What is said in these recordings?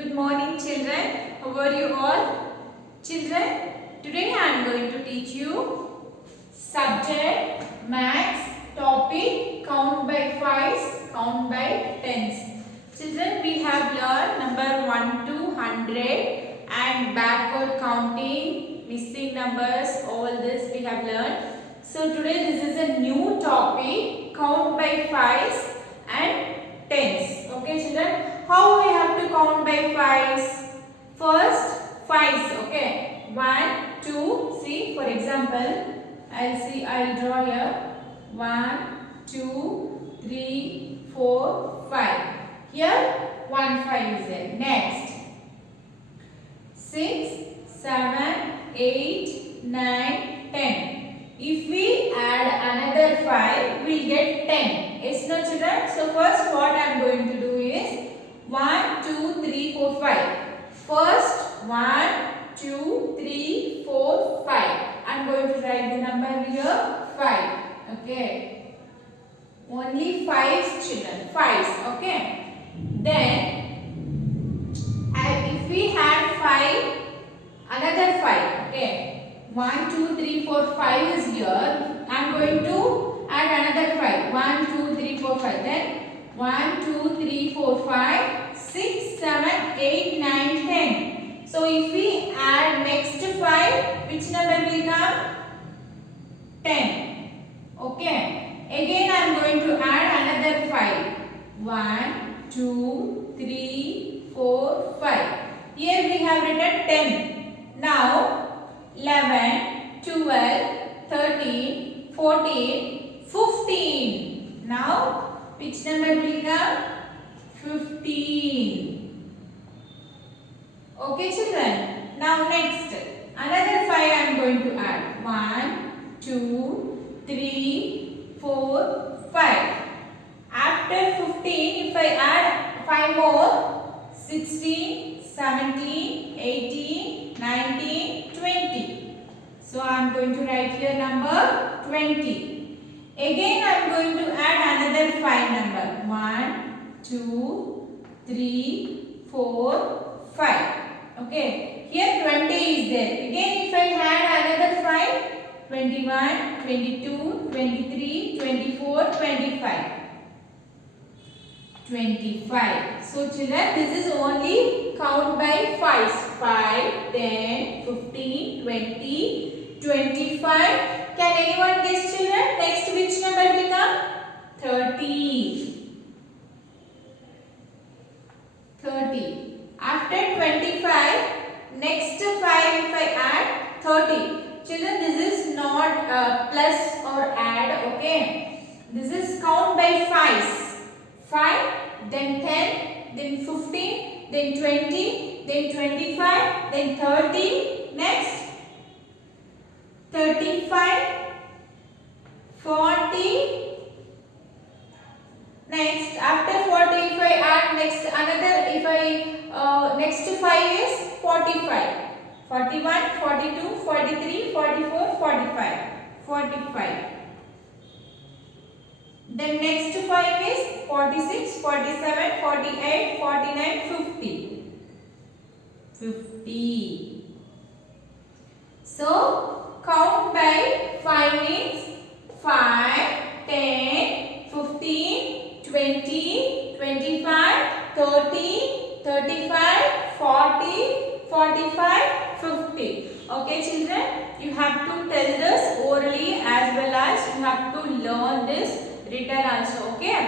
Good morning children. How are you all? Children, today I am going to teach you subject maths topic count by fives, count by tens. Children, we have learned number 1 to 100 and backward counting, missing numbers, all this we have learned. So today this is a new topic, count by fives and tens. Okay children, how we have to count by fives? First fives, okay, 1 2 see, for example I'll draw here 1 2 3 4 5. Here 1 5 is there. Next 6 7 8 9 10. If we add another 5, we'll get 10. Yes, no children? So first what I am going to do is 1, 2, 3, 4, 5. First 1, 2, 3, 4, 5. I am going to write the number here 5. Okay. Only 5 children. 5. Okay. Then if we had 5, another 5. Okay. 1, 2, 3, 4, 5 is here. I am going to add another 5. 1, 2, 3, 4, 5. Then 1, 2, 3, 4, 5, 6, 7, 8, 9, 10. So if we add next 5, which number will come? 10. Okay. Again I am going to add another 5. 1, 2, 3, 4, 5. Here we have written 10. Now 11, 12, 13, 14, 15. Now, which number will come? 15. Okay, children. Now, next, another 5 I am going to add. 1, 2, 3, 4, 5. After 15, if I add 5 more, 16, 17, 18, 19, 20. So I am going to write here number 20. Again I am going to add another 5 number. 1, 2, 3, 4, 5. Okay. Here 20 is there. Again if I add another 5, 21, 22, 23, 24, 25. 25. So children, this is only count by 5s. 5, 10, 15, 20, 25. Can anyone guess children? Next which number will come? 30. 30. After 25, next 5 if I add 30. Children, this is not plus or add, okay? This is count by 5s. 5, then 10, then 15, then 20, then 25, then 30, next 35, 40, next after 40 if I add next another, next 5 is 45, 41, 42, 43, 44, 45, 45. Then next 5 is 46, 47, 48, 49, 50. 50. So, count by 5 means 5, 10, 15, 20, 25, 30, 35, 40, 45, 50. Okay children, you have to tell this orally as well as you have to learn this written also. Okay,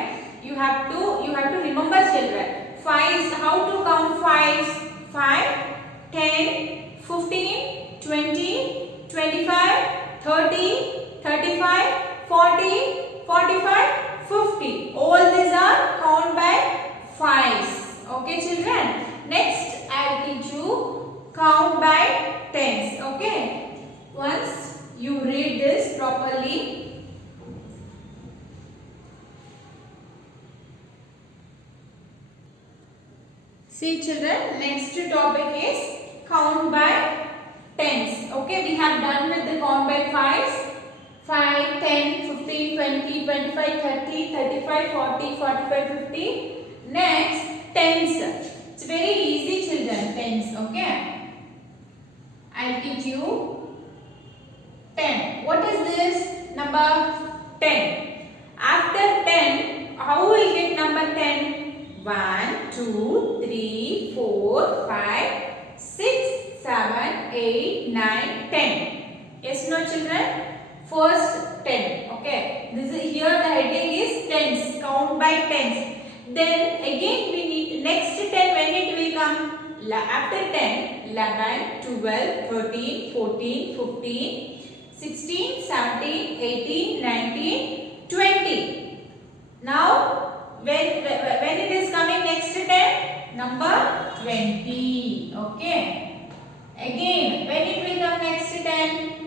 you have to remember children. 5s, how to count 5s? 5, 10, 15, 20, 25, 30, 35, 40, 45, 50. All these are count by 5s. Okay children. Next I will teach you count by 10s. Okay. Once you read this properly. See children, next topic is count by tens. Okay, we have done with the count by 5s. 5, 10, 15, 20, 25, 30, 35, 40, 45, 50. Next, tens. It's very easy tens. Okay. I'll teach you 10. What is this? Number 10. After 10, how will we get number 10? 1, 2, 3, 4, 5, 6, 7, 8, 9, 10. Yes, no children? First 10. Okay. This is here the heading is tens. Count by tens. Then again we need next 10 when it will come. After 10, 11, 12, 13, 14, 15, 16, 17, 18, 19, 20. Now when it is coming next 10? Number 20. Okay. Again when it will come next 10?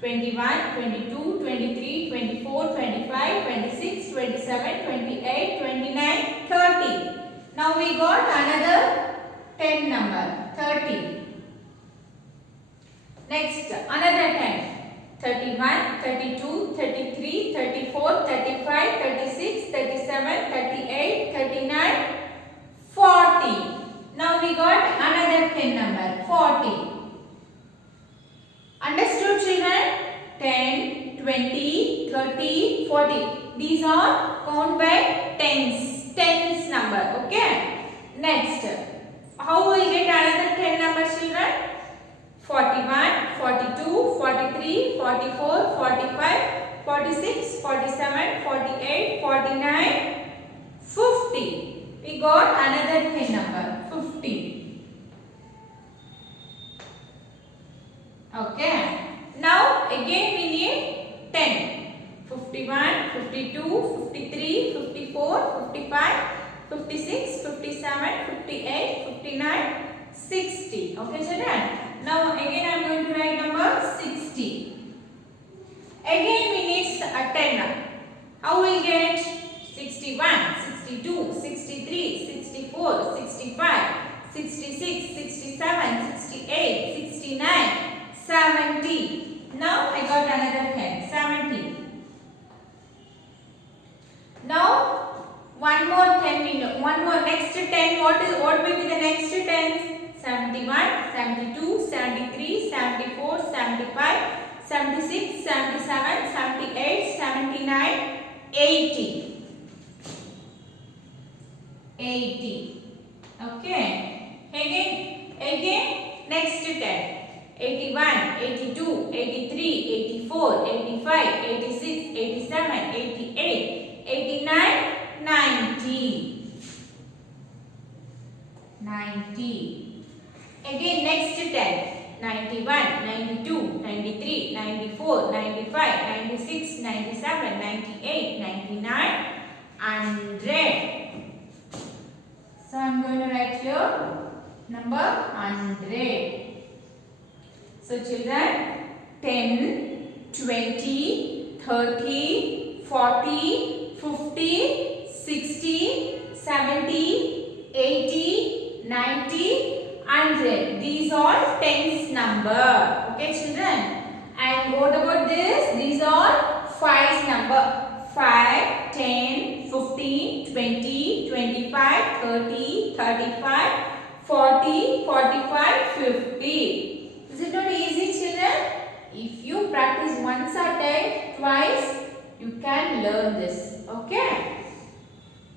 21, 22, 23, 24, 25, 26, 27, 28, 29, 30. Now we got another 10 number, 30. Next, another 10. 31, 32, 33, 34, 35, 36, 37, 38, 39, 40. Now we got another 10 number, 40. Understood children? 10, 20, 30, 40. These are count by tens. Tens number. Okay. Next. How will we get another 10 numbers children? 41, 42, 43, 44, 45, 46, 47, 48, 49, 50. We got another 10 number. 50. Okay. Now again we need 10. 51, 52, 53, 54, 55, 56, 57, 58, 59, 60. Okay children. Now again I am going to write number 60. Again we need a 10. How will we get? 61, 62, 63, 64, 65, 66, 67, 68, 69, 70. Now I got another 10. 70. Now one more 10 minutes. One more next 10. What will be the next 10? 71, 72, 73, 74, 75, 76, 77, 78, 79, 80. 80. Okay. Again next 10. 81, 82, 83, 84, 85, 86, 87, 88, 89, 90. 90. Again next 10. 91, 92, 93, 94, 95, 96, 97, 98, 99, 100. So I am going to write here number 100. So children, 10, 20, 30, 40, 50, 60, 70, 80, 90, 100. These are tens number. Okay children. And what about this? These are fives number. 5, 10, 15, 20, 25, 30, 35, 40, 45, 50. Is it not easy children? If you practice once or twice, you can learn this. Okay?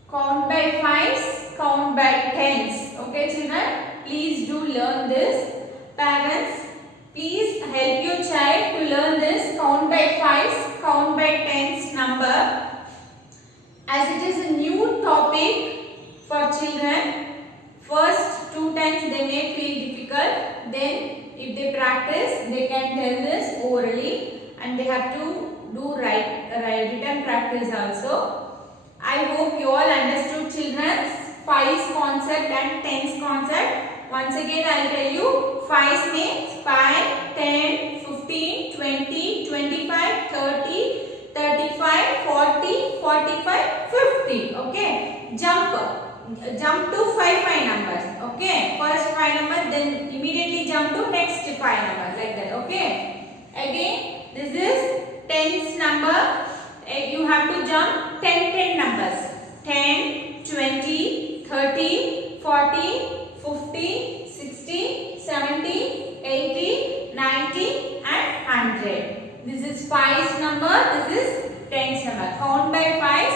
Count by fives, count by tens. Okay children? Please do learn this. Parents, please help your child to learn this. Count by fives, count by tens number. As it is a new topic for children, first 2 times they may feel difficult. Then if they practice, they can tell this orally and they have to do written practice also. I hope you all understood children's fives concept and tens concept. Once again I will tell you, fives means 5, 10, 15, 20, 25, 30, 35, 40, 45, 50. Okay. Jump to 5 numbers. Okay. First 5 numbers, then immediately jump to next 5 numbers like that. Okay. Again, this is tens number. You have to jump 10 numbers. 10, 20, 30, 40, 50, 60, This is 5's number. This is 10's number. Count by 5.